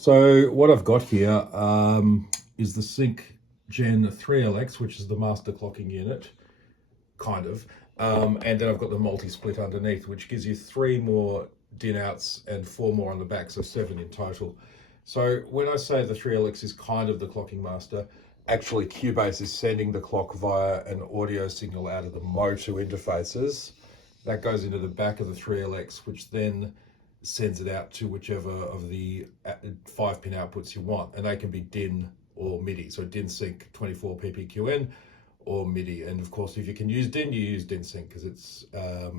So what I've got here is the Sync Gen 3LX, which is the master clocking unit, kind of. And then I've got the multi-split underneath, which gives you 3 more DIN outs and 4 more on the back, so 7 in total. So when I say the 3LX is kind of the clocking master, actually Cubase is sending the clock via an audio signal out of the motor interfaces. That goes into the back of the 3LX, which then sends it out to whichever of the 5-pin outputs you want, and they can be DIN or MIDI. So DIN sync 24 ppqn or MIDI. And of course, if you can use DIN, you use DIN sync because it's a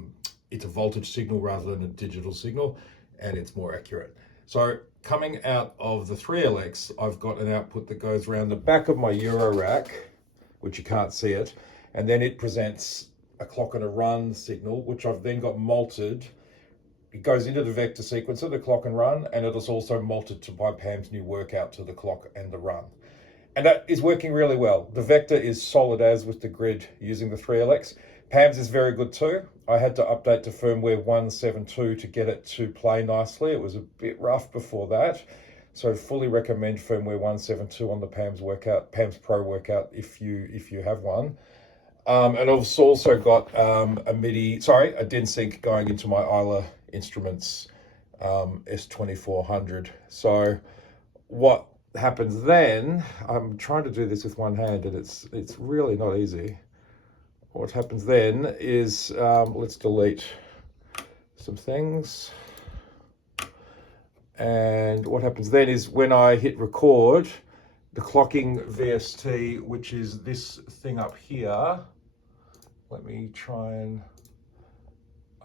voltage signal rather than a digital signal, and it's more accurate. So coming out of the 3LX, I've got an output that goes around the back of my Euro rack, which you can't see it, and then it presents a clock and a run signal, which I've then got malted. It goes into the vector sequencer, the clock and run, and it is also malted to by Pam's new workout to the clock and the run. And that is working really well. The vector is solid as with the grid using the 3LX. Pam's is very good too. I had to update to firmware 1.7.2 to get it to play nicely. It was a bit rough before that. So fully recommend firmware 1.7.2 on the Pam's Pro workout if you have one. And I've also got a DIN sync going into my Isla Instruments S2400. So what happens then, I'm trying to do this with one hand and it's really not easy. What happens then is, let's delete some things. And what happens then is when I hit record, the clocking VST, which is this thing up here, let me try and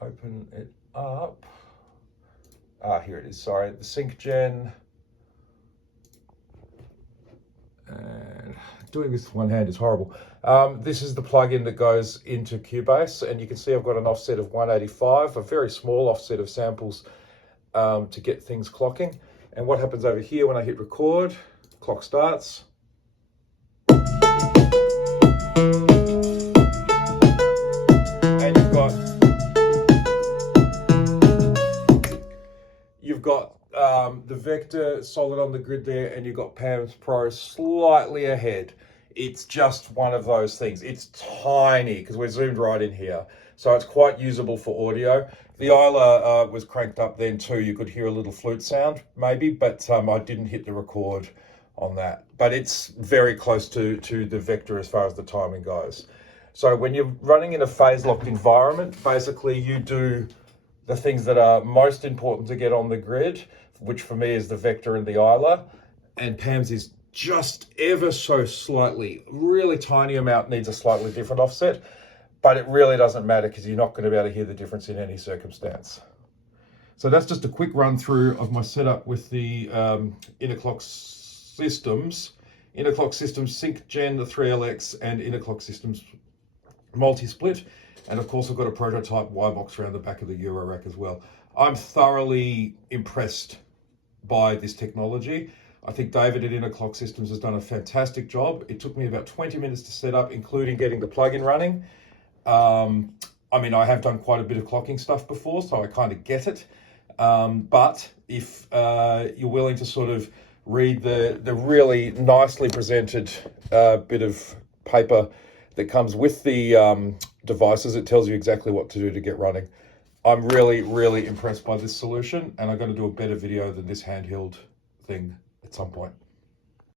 open it up. Here it is, sorry, the Sync Gen. And doing this with one hand is horrible. This is the plugin that goes into Cubase, and you can see I've got an offset of 185, a very small offset of samples to get things clocking. And what happens over here when I hit record, clock starts. You've got the vector solid on the grid there, and you've got Pam's Pro slightly ahead. It's just one of those things. It's tiny because we're zoomed right in here. So it's quite usable for audio. The Isla was cranked up then too. You could hear a little flute sound maybe, but I didn't hit the record on that. But it's very close to the vector as far as the timing goes. So when you're running in a phase-locked environment, basically you do the things that are most important to get on the grid, which for me is the vector and the Isla, and Pam's is just ever so slightly, really tiny amount needs a slightly different offset, but it really doesn't matter because you're not going to be able to hear the difference in any circumstance. So that's just a quick run through of my setup with the Innerclock Systems, Sync Gen 3LX and Innerclock Systems multi-split. And of course, I've got a prototype Y box around the back of the Euro rack as well. I'm thoroughly impressed by this technology. I think David at Innerclock Systems has done a fantastic job. It took me about 20 minutes to set up, including getting the plugin running. I mean, I have done quite a bit of clocking stuff before, so I kind of get it. But if you're willing to sort of read the really nicely presented bit of paper that comes with the devices, it tells you exactly what to do to get running. I'm really, really impressed by this solution, and I'm going to do a better video than this handheld thing at some point.